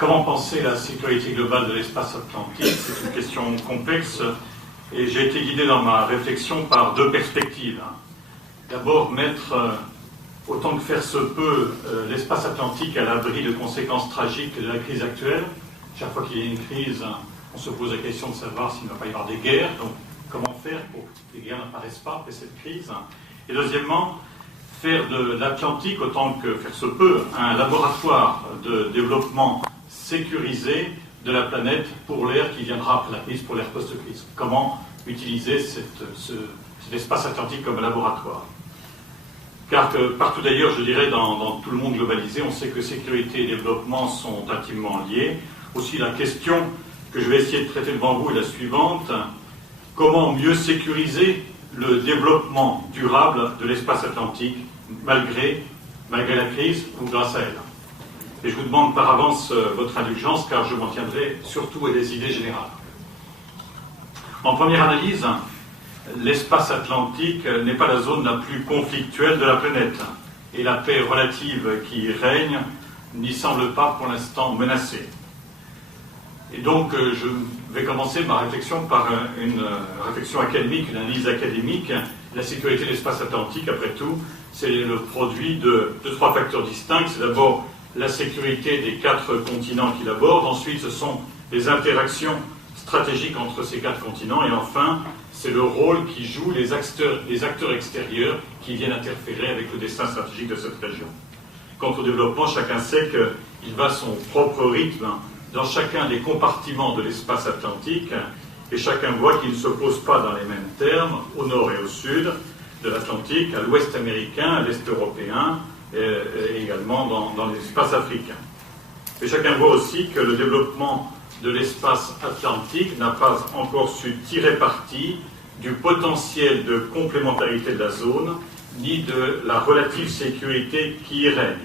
Comment penser la sécurité globale de l'espace atlantique? C'est une question complexe et j'ai été guidé dans ma réflexion par deux perspectives. D'abord, mettre, autant que faire se peut, l'espace atlantique à l'abri de conséquences tragiques de la crise actuelle. Chaque fois qu'il y a une crise, on se pose la question de savoir s'il ne va pas y avoir des guerres. Donc, comment faire pour que les guerres n'apparaissent pas après cette crise? Et deuxièmement, faire de l'Atlantique, autant que faire se peut, un laboratoire de développement sécurisé de la planète pour l'ère qui viendra après la crise, pour l'ère post-crise. Comment utiliser cet espace atlantique comme laboratoire? Car que partout d'ailleurs, je dirais, dans tout le monde globalisé, on sait que sécurité et développement sont intimement liés. Aussi, la question que je vais essayer de traiter devant vous est la suivante. Comment mieux sécuriser le développement durable de l'espace atlantique malgré la crise ou grâce à elle? Et je vous demande par avance votre indulgence, car je m'en tiendrai surtout à des idées générales. En première analyse, l'espace atlantique n'est pas la zone la plus conflictuelle de la planète, et la paix relative qui règne n'y semble pas pour l'instant menacée. Et donc, je vais commencer ma réflexion par une réflexion académique, une analyse académique. La sécurité de l'espace atlantique, après tout, c'est le produit de trois facteurs distincts. C'est d'abord la sécurité des 4 continents qui l'abordent. Ensuite, ce sont les interactions stratégiques entre ces 4 continents. Et enfin, c'est le rôle qui jouent les acteurs extérieurs qui viennent interférer avec le destin stratégique de cette région. Quant au développement, chacun sait qu'il va à son propre rythme dans chacun des compartiments de l'espace atlantique, et chacun voit qu'il ne s'oppose pas dans les mêmes termes au nord et au sud de l'Atlantique, à l'ouest américain, à l'est européen, et également dans l'espace africain. Et chacun voit aussi que le développement de l'espace atlantique n'a pas encore su tirer parti du potentiel de complémentarité de la zone, ni de la relative sécurité qui y règne,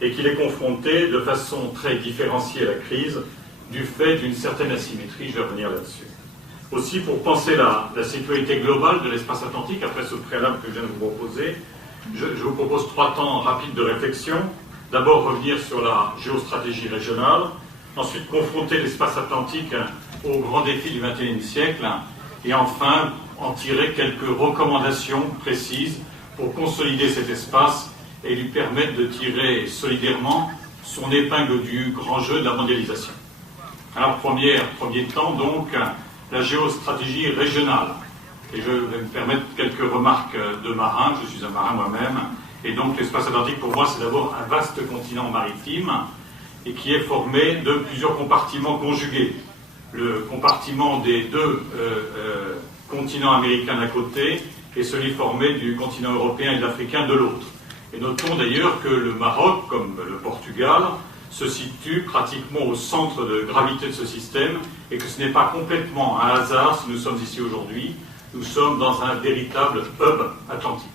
et qu'il est confronté de façon très différenciée à la crise du fait d'une certaine asymétrie. Je vais revenir là-dessus. Aussi, pour penser la sécurité globale de l'espace atlantique, après ce préalable que je viens de vous proposer, je vous propose 3 temps rapides de réflexion. D'abord, revenir sur la géostratégie régionale, ensuite confronter l'espace atlantique aux grands défis du XXIe siècle, et enfin, en tirer quelques recommandations précises pour consolider cet espace et lui permettre de tirer solidairement son épingle du grand jeu de la mondialisation. Alors, premier temps, donc, la géostratégie régionale. Et je vais me permettre quelques remarques de marin. Je suis un marin moi-même. Et donc, l'espace atlantique, pour moi, c'est d'abord un vaste continent maritime et qui est formé de plusieurs compartiments conjugués. Le compartiment des 2 continents américains d'un côté et celui formé du continent européen et de l'africain de l'autre. Et notons d'ailleurs que le Maroc, comme le Portugal, se situe pratiquement au centre de gravité de ce système et que ce n'est pas complètement un hasard si nous sommes ici aujourd'hui. Nous sommes dans un véritable hub atlantique.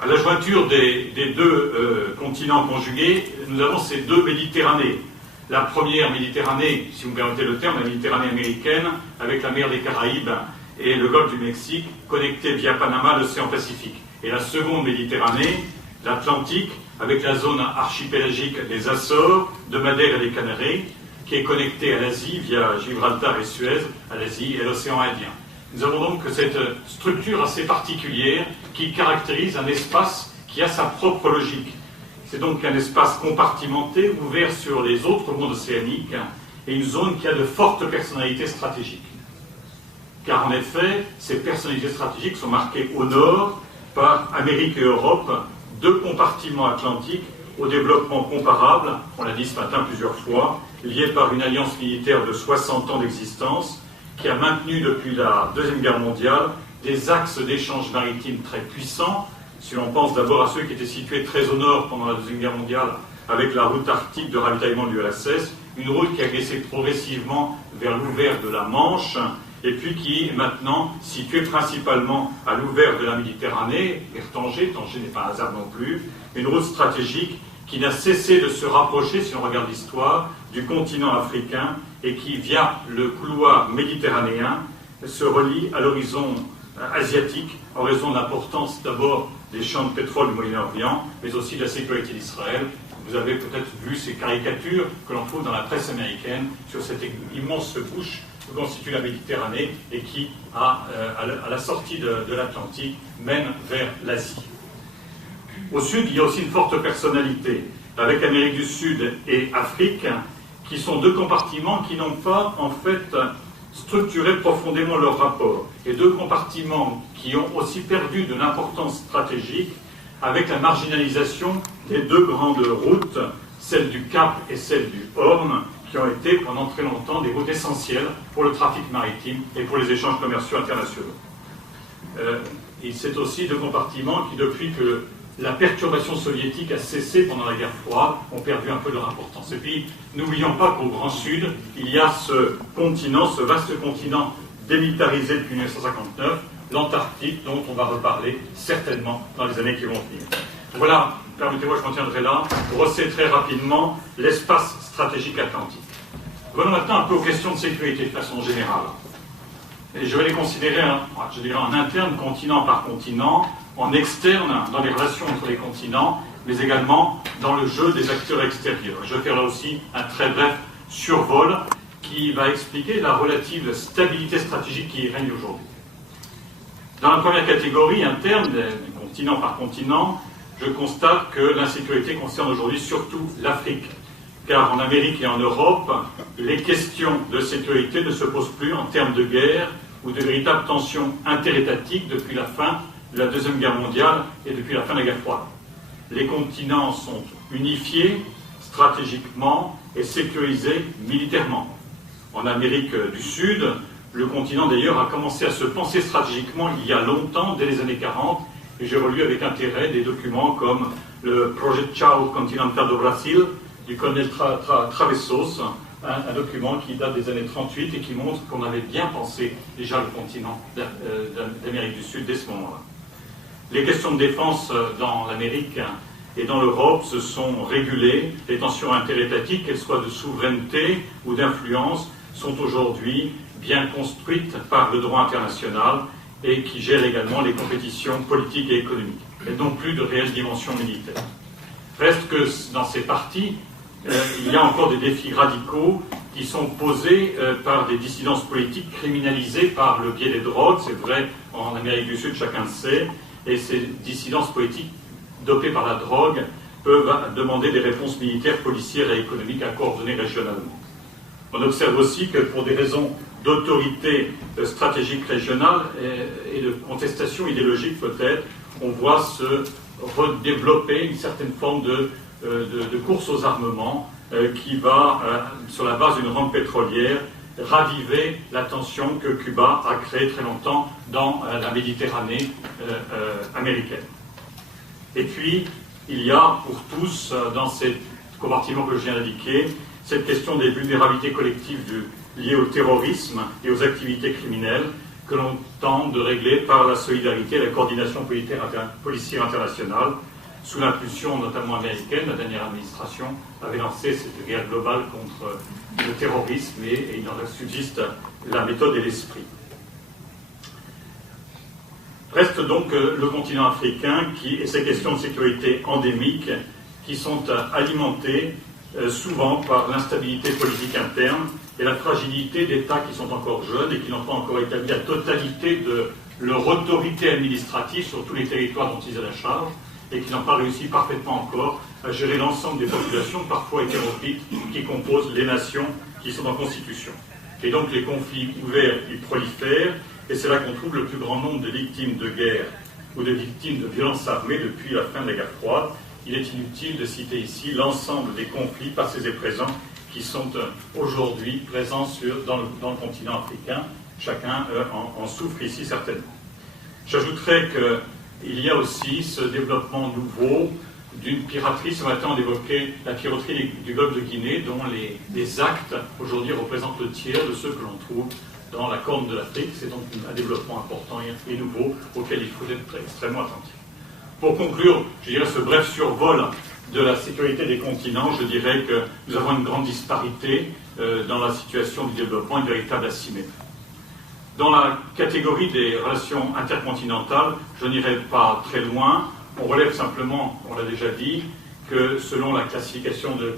À la jointure des 2 continents conjugués, nous avons ces 2 Méditerranées. La première Méditerranée, si vous me permettez le terme, la Méditerranée américaine, avec la mer des Caraïbes et le golfe du Mexique, connectée via Panama à l'océan Pacifique. Et la seconde Méditerranée, l'Atlantique, avec la zone archipélagique des Açores, de Madère et des Canaries, qui est connectée à l'Asie via Gibraltar et Suez, à l'Asie et l'océan Indien. Nous avons donc cette structure assez particulière qui caractérise un espace qui a sa propre logique. C'est donc un espace compartimenté, ouvert sur les autres mondes océaniques, et une zone qui a de fortes personnalités stratégiques. Car en effet, ces personnalités stratégiques sont marquées au nord par Amérique et Europe, 2 compartiments atlantiques au développement comparable, on l'a dit ce matin plusieurs fois, liés par une alliance militaire de 60 ans d'existence, qui a maintenu depuis la Deuxième Guerre mondiale des axes d'échange maritime très puissants. Si l'on pense d'abord à ceux qui étaient situés très au nord pendant la Deuxième Guerre mondiale, avec la route arctique de ravitaillement de l'URSS, une route qui a glissé progressivement vers l'ouvert de la Manche, et puis qui est maintenant située principalement à l'ouvert de la Méditerranée, vers Tanger. Tanger n'est pas un hasard non plus, une route stratégique qui n'a cessé de se rapprocher, si on regarde l'histoire, du continent africain et qui, via le couloir méditerranéen, se relie à l'horizon asiatique en raison de l'importance d'abord des champs de pétrole du Moyen-Orient, mais aussi de la sécurité d'Israël Vous avez peut-être vu ces caricatures que l'on trouve dans la presse américaine sur cette immense bouche que constitue la Méditerranée et qui, à la sortie de l'Atlantique, mène vers l'Asie. Au sud, il y a aussi une forte personnalité, avec Amérique du Sud et Afrique, qui sont deux compartiments qui n'ont pas, en fait, structuré profondément leur rapport. Et deux compartiments qui ont aussi perdu de l'importance stratégique avec la marginalisation des deux grandes routes, celle du Cap et celle du Horn, qui ont été pendant très longtemps des routes essentielles pour le trafic maritime et pour les échanges commerciaux internationaux. Et c'est aussi deux compartiments qui, depuis que la perturbation soviétique a cessé pendant la guerre froide, ont perdu un peu leur importance. Et puis, n'oublions pas qu'au Grand Sud, il y a ce continent, ce vaste continent démilitarisé depuis 1959, l'Antarctique, dont on va reparler certainement dans les années qui vont venir. Voilà, permettez-moi, je m'en tiendrai là, pour brosser très rapidement l'espace stratégique atlantique. Venons maintenant un peu aux questions de sécurité de façon générale. Et je vais les considérer, je dirais, en interne, continent par continent, en externe, dans les relations entre les continents, mais également dans le jeu des acteurs extérieurs. Je vais faire là aussi un très bref survol qui va expliquer la relative stabilité stratégique qui règne aujourd'hui. Dans la première catégorie interne, du continent par continent, je constate que l'insécurité concerne aujourd'hui surtout l'Afrique. Car en Amérique et en Europe, les questions de sécurité ne se posent plus en termes de guerre ou de véritables tensions interétatiques depuis la fin de la Deuxième Guerre mondiale et depuis la fin de la guerre froide. Les continents sont unifiés stratégiquement et sécurisés militairement. En Amérique du Sud, le continent d'ailleurs a commencé à se penser stratégiquement il y a longtemps, dès les années 40, et j'ai relu avec intérêt des documents comme le Projeto Continental do Brasil, du colonel Travessos, un document qui date des années 38 et qui montre qu'on avait bien pensé déjà le continent d'Amérique du Sud dès ce moment-là. Les questions de défense dans l'Amérique et dans l'Europe se sont régulées. Les tensions interétatiques, qu'elles soient de souveraineté ou d'influence, sont aujourd'hui bien construites par le droit international et qui gèrent également les compétitions politiques et économiques. Elles n'ont plus de réelle dimension militaire. Reste que dans ces parties, il y a encore des défis radicaux qui sont posés par des dissidences politiques criminalisées par le biais des drogues. C'est vrai en Amérique du Sud, chacun le sait. Et ces dissidences politiques dopées par la drogue peuvent demander des réponses militaires, policières et économiques à coordonner régionalement. On observe aussi que pour des raisons d'autorité stratégique régionale et de contestation idéologique peut-être, on voit se redévelopper une certaine forme de course aux armements qui va, sur la base d'une rampe pétrolière, raviver la tension que Cuba a créée très longtemps dans la Méditerranée américaine. Et puis, il y a pour tous, dans ces compartiments que je viens d'indiquer, cette question des vulnérabilités collectives liées au terrorisme et aux activités criminelles que l'on tente de régler par la solidarité et la coordination policière internationale, sous l'impulsion notamment américaine. La dernière administration avait lancé cette guerre globale contre le terrorisme et il en subsiste la méthode et l'esprit. Reste donc le continent africain et ses questions de sécurité endémiques qui sont alimentées souvent par l'instabilité politique interne et la fragilité d'États qui sont encore jeunes et qui n'ont pas encore établi la totalité de leur autorité administrative sur tous les territoires dont ils ont la charge et qui n'ont pas réussi parfaitement encore à gérer l'ensemble des populations, parfois hétéroclites, qui composent les nations qui sont en constitution. Et donc les conflits ouverts, ils prolifèrent, et c'est là qu'on trouve le plus grand nombre de victimes de guerre ou de victimes de violences armées depuis la fin de la guerre froide. Il est inutile de citer ici l'ensemble des conflits passés et présents qui sont aujourd'hui présents dans le continent africain. Chacun en souffre ici certainement. J'ajouterais qu'il y a aussi ce développement nouveau d'une piraterie. Ce matin, on évoquait la piraterie du golfe de Guinée, dont les actes aujourd'hui représentent le tiers de ceux que l'on trouve dans la corne de l'Afrique. C'est donc un développement important et nouveau auquel il faut être extrêmement attentif. Pour conclure, je dirais ce bref survol de la sécurité des continents, je dirais que nous avons une grande disparité dans la situation du développement, une véritable asymétrie. Dans la catégorie des relations intercontinentales, je n'irai pas très loin. On relève simplement, on l'a déjà dit, que selon la classification de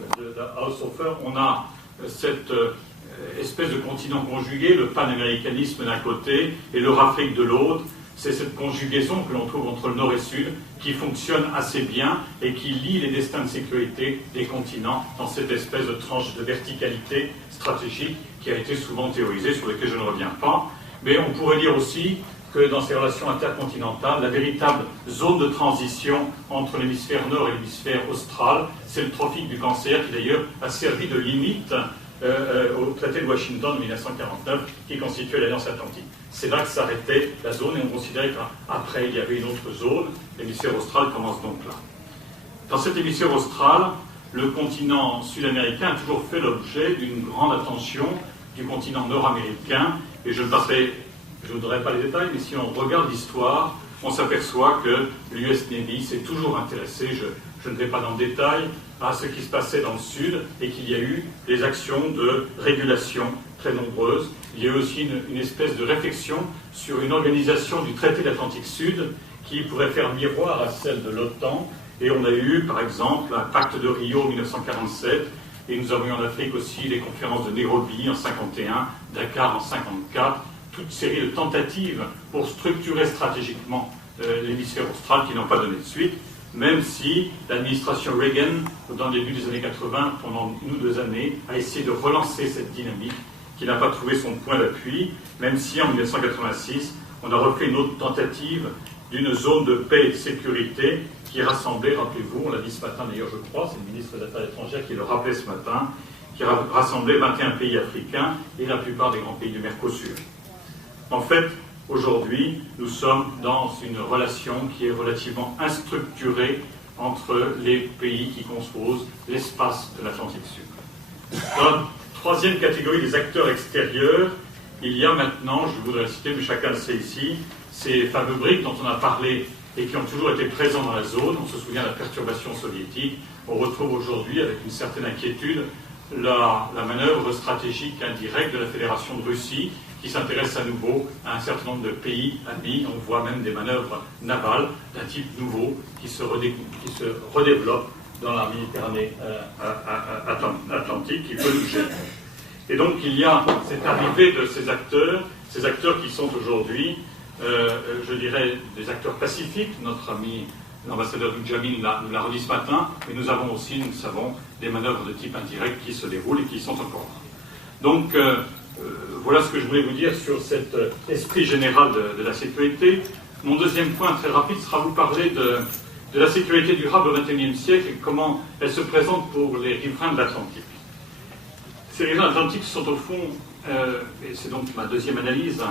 Haushofer, on a cette espèce de continent conjugué, le panaméricanisme d'un côté et l'Eurafrique de l'autre. C'est cette conjugaison que l'on trouve entre le nord et le sud qui fonctionne assez bien et qui lie les destins de sécurité des continents dans cette espèce de tranche de verticalité stratégique qui a été souvent théorisée, sur laquelle je ne reviens pas. Mais on pourrait dire aussi que dans ces relations intercontinentales, la véritable zone de transition entre l'hémisphère nord et l'hémisphère austral, c'est le tropique du cancer qui d'ailleurs a servi de limite au traité de Washington de 1949 qui constituait l'Alliance Atlantique. C'est là que s'arrêtait la zone et on considérait qu'après il y avait une autre zone. L'hémisphère austral commence donc là. Dans cet hémisphère austral, le continent sud-américain a toujours fait l'objet d'une grande attention du continent nord-américain et je ne voudrais pas les détails, mais si on regarde l'histoire, on s'aperçoit que l'US Navy s'est toujours intéressé, je ne vais pas dans le détail, à ce qui se passait dans le sud et qu'il y a eu des actions de régulation très nombreuses. Il y a eu aussi une espèce de réflexion sur une organisation du traité de l'Atlantique Sud qui pourrait faire miroir à celle de l'OTAN. Et on a eu, par exemple, un pacte de Rio en 1947, et nous avons eu en Afrique aussi les conférences de Nairobi en 1951, Dakar en 1954, toute série de tentatives pour structurer stratégiquement l'hémisphère austral qui n'ont pas donné de suite, même si l'administration Reagan, dans le début des années 80, pendant 1 ou 2 années, a essayé de relancer cette dynamique qui n'a pas trouvé son point d'appui, même si en 1986, on a refait une autre tentative d'une zone de paix et de sécurité qui rassemblait, rappelez-vous, on l'a dit ce matin d'ailleurs je crois, c'est le ministre des Affaires étrangères qui le rappelait ce matin, qui rassemblait 21 pays africains et la plupart des grands pays du Mercosur. En fait, aujourd'hui, nous sommes dans une relation qui est relativement instructurée entre les pays qui composent l'espace de l'Atlantique Sud. Dans la troisième catégorie des acteurs extérieurs, il y a maintenant, je voudrais le citer, mais chacun le sait ici, ces fameux BRICS dont on a parlé et qui ont toujours été présents dans la zone. On se souvient de la perturbation soviétique. On retrouve aujourd'hui, avec une certaine inquiétude, la manœuvre stratégique indirecte de la Fédération de Russie, qui s'intéresse à nouveau à un certain nombre de pays amis. On voit même des manœuvres navales d'un type nouveau qui se redéveloppent dans la Méditerranée atlantique, qui peut nous gêner. Et donc il y a cette arrivée de ces acteurs qui sont aujourd'hui, je dirais, des acteurs pacifiques. Notre ami l'ambassadeur Djamil nous l'a redit ce matin, mais nous avons aussi, nous savons, des manœuvres de type indirect qui se déroulent et qui sont encore là. Donc, voilà ce que je voulais vous dire sur cet esprit général de la sécurité. Mon deuxième point très rapide sera vous parler de la sécurité durable au XXIe siècle et comment elle se présente pour les riverains de l'Atlantique. Ces riverains de l'Atlantique sont au fond, et c'est donc ma deuxième analyse,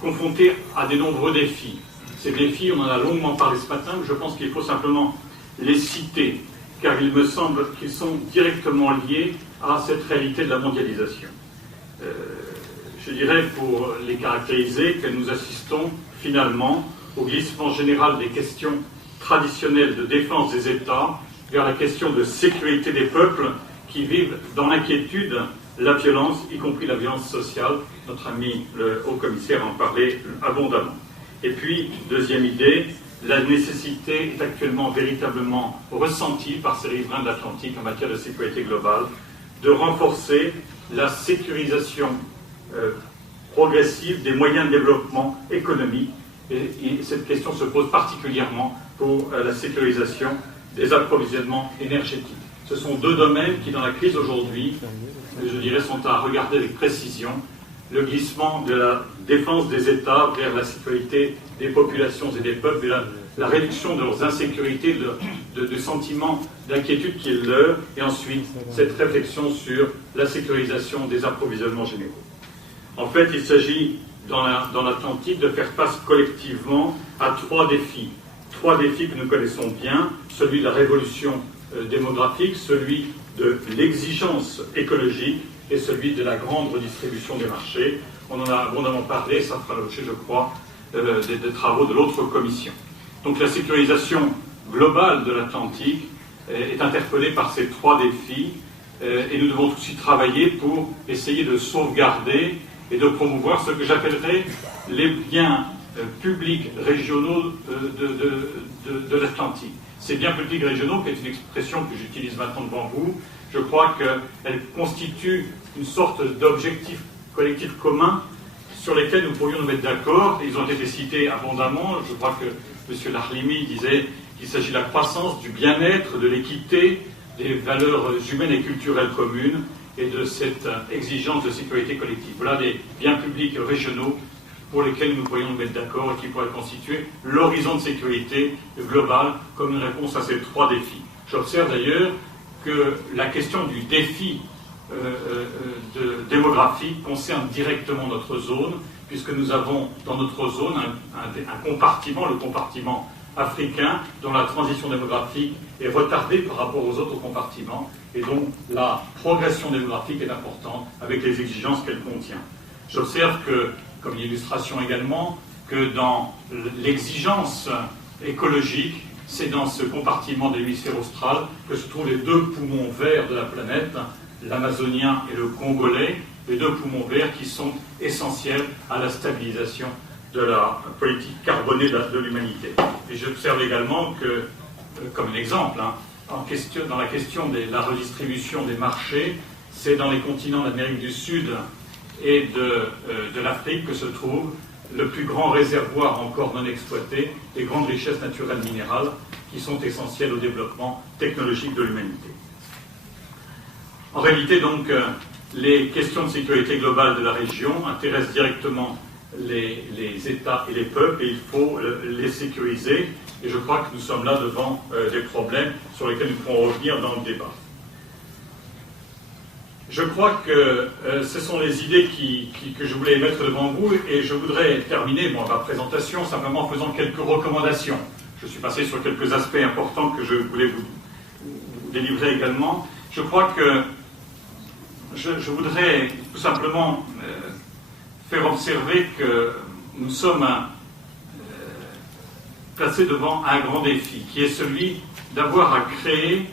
confrontés à de nombreux défis. Ces défis, on en a longuement parlé ce matin, mais je pense qu'il faut simplement les citer, car il me semble qu'ils sont directement liés à cette réalité de la mondialisation. Je dirais, pour les caractériser, que nous assistons finalement au glissement général des questions traditionnelles de défense des États vers la question de sécurité des peuples qui vivent dans l'inquiétude la violence, y compris la violence sociale. Notre ami le haut-commissaire en parlait abondamment. Et puis, deuxième idée, la nécessité est actuellement véritablement ressentie par ces riverains de l'Atlantique en matière de sécurité globale de renforcer la sécurisation progressive des moyens de développement économique. Et cette question se pose particulièrement pour la sécurisation des approvisionnements énergétiques. Ce sont deux domaines qui, dans la crise aujourd'hui, je dirais, sont à regarder avec précision. Le glissement de la défense des États vers la sécurité des populations et des peuples, et la réduction de leurs insécurités, de sentiments d'inquiétude qui est le leur, et ensuite cette réflexion sur la sécurisation des approvisionnements généraux. En fait, il s'agit dans l'Atlantique de faire face collectivement à trois défis que nous connaissons bien, celui de la révolution démographique, celui de l'exigence écologique et celui de la grande redistribution des marchés. On en a abondamment parlé, ça fera l'objet, je crois, des travaux de l'autre commission. Donc la sécurisation globale de l'Atlantique est interpellée par ces trois défis et nous devons aussi travailler pour essayer de sauvegarder et de promouvoir ce que j'appellerais les biens publics régionaux de l'Atlantique. ces biens publics régionaux, qui est une expression que j'utilise maintenant devant vous, je crois qu'elle constitue une sorte d'objectif collectif commun sur lesquels nous pourrions nous mettre d'accord. Ils ont été cités abondamment. Je crois que M. Larlimi disait qu'il s'agit de la croissance, du bien-être, de l'équité, des valeurs humaines et culturelles communes et de cette exigence de sécurité collective. Voilà des biens publics régionaux pour lesquels nous pourrions nous mettre d'accord et qui pourraient constituer l'horizon de sécurité globale comme une réponse à ces trois défis. J'observe d'ailleurs que la question du défi démographique concerne directement notre zone, puisque nous avons dans notre zone un compartiment, le compartiment africain, dont la transition démographique est retardée par rapport aux autres compartiments, et dont la progression démographique est importante avec les exigences qu'elle contient. J'observe que, comme illustration également, que dans l'exigence écologique, c'est dans ce compartiment de l'hémisphère austral que se trouvent les deux poumons verts de la planète, l'amazonien et le congolais, les deux poumons verts qui sont essentiels à la stabilisation de la politique carbonée de l'humanité. Et j'observe également que, comme un exemple, dans la question de la redistribution des marchés, c'est dans les continents d'Amérique du Sud et de l'Afrique que se trouve le plus grand réservoir encore non exploité des grandes richesses naturelles minérales qui sont essentielles au développement technologique de l'humanité. En réalité, donc, les questions de sécurité globale de la région intéressent directement les États et les peuples, et il faut les sécuriser. Et je crois que nous sommes là devant des problèmes sur lesquels nous pourrons revenir dans le débat. Je crois que ce sont les idées que je voulais mettre devant vous, et je voudrais terminer ma présentation simplement en faisant quelques recommandations. Je suis passé sur quelques aspects importants que je voulais vous délivrer également. Je crois que je voudrais tout simplement faire observer que nous sommes placés devant un grand défi, qui est celui d'avoir à créer,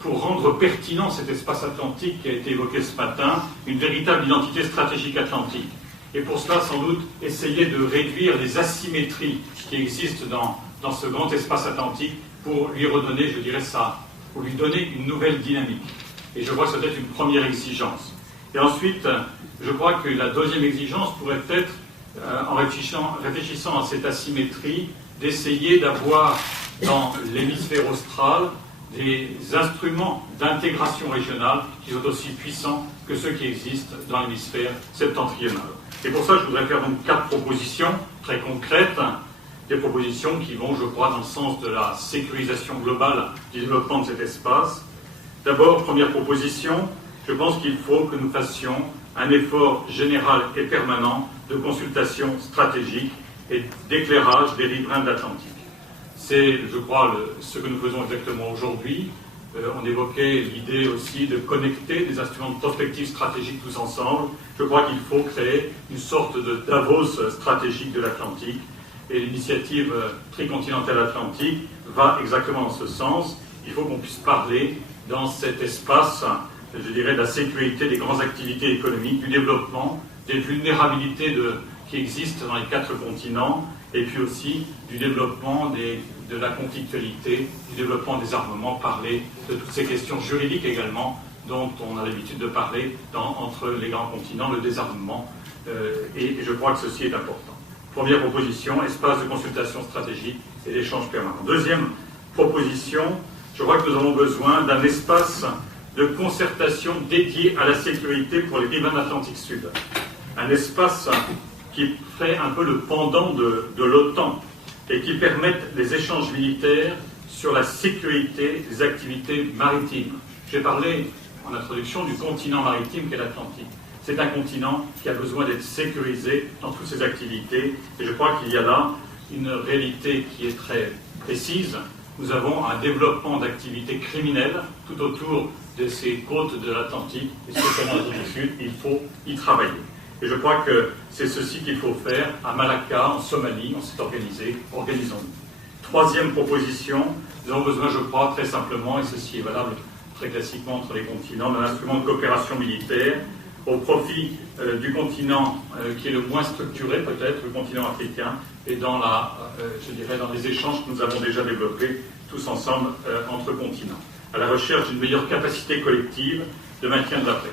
pour rendre pertinent cet espace atlantique qui a été évoqué ce matin, une véritable identité stratégique atlantique. Et pour cela, sans doute, essayer de réduire les asymétries qui existent dans ce grand espace atlantique pour lui redonner, je dirais ça, pour lui donner une nouvelle dynamique. Et je vois que ça doit être une première exigence. Et ensuite, je crois que la deuxième exigence pourrait être, en réfléchissant à cette asymétrie, d'essayer d'avoir dans l'hémisphère austral des instruments d'intégration régionale qui sont aussi puissants que ceux qui existent dans l'hémisphère septentrional. Et pour ça, je voudrais faire donc 4 propositions très concrètes, des propositions qui vont, je crois, dans le sens de la sécurisation globale du développement de cet espace. D'abord, première proposition, je pense qu'il faut que nous fassions un effort général et permanent de consultation stratégique et d'éclairage des riverains de l'Atlantique. C'est, je crois, ce que nous faisons exactement aujourd'hui. On évoquait l'idée aussi de connecter des instruments de prospective stratégique tous ensemble. Je crois qu'il faut créer une sorte de Davos stratégique de l'Atlantique. Et l'initiative tricontinentale atlantique va exactement dans ce sens. Il faut qu'on puisse parler dans cet espace, je dirais, de la sécurité des grandes activités économiques, du développement, des vulnérabilités qui existent dans les 4 continents, et puis aussi du développement de la conflictualité, du développement des armements, parler de toutes ces questions juridiques également, dont on a l'habitude de parler entre les grands continents, le désarmement, et je crois que ceci est important. Première proposition, espace de consultation stratégique et d'échange permanent. Deuxième proposition, je crois que nous avons besoin d'un espace de concertation dédié à la sécurité pour les riverains de l'Atlantique Sud. Un espace qui fait un peu le pendant de l'OTAN et qui permette les échanges militaires sur la sécurité des activités maritimes. J'ai parlé en introduction du continent maritime qu'est l'Atlantique. C'est un continent qui a besoin d'être sécurisé dans toutes ses activités, et je crois qu'il y a là une réalité qui est très précise. Nous avons un développement d'activités criminelles tout autour de ces côtes de l'Atlantique, et spécialement dans l'Atlantique Sud. Il faut y travailler. Et je crois que c'est ceci qu'il faut faire à Malacca, en Somalie. On s'est organisé, organisons-nous. Troisième proposition, nous avons besoin, je crois, très simplement, et ceci est valable très classiquement entre les continents, d'un instrument de coopération militaire au profit du continent qui est le moins structuré, peut-être, le continent africain, et dans je dirais, dans les échanges que nous avons déjà développés tous ensemble entre continents, à la recherche d'une meilleure capacité collective de maintien de la paix.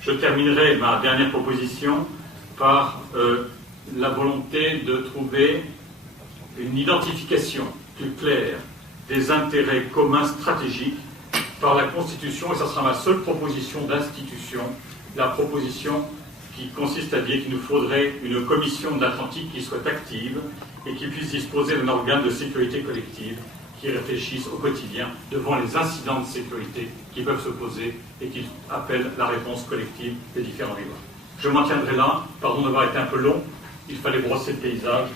Je terminerai ma dernière proposition par la volonté de trouver une identification plus claire des intérêts communs stratégiques par la Constitution, et ça sera ma seule proposition d'institution, la proposition qui consiste à dire qu'il nous faudrait une commission de l'Atlantique qui soit active et qui puisse disposer d'un organe de sécurité collective qui réfléchisse au quotidien devant les incidents de sécurité qui peuvent se poser et qui appellent la réponse collective des différents riverains. Je m'en tiendrai là, pardon d'avoir été un peu long, il fallait brosser le paysage.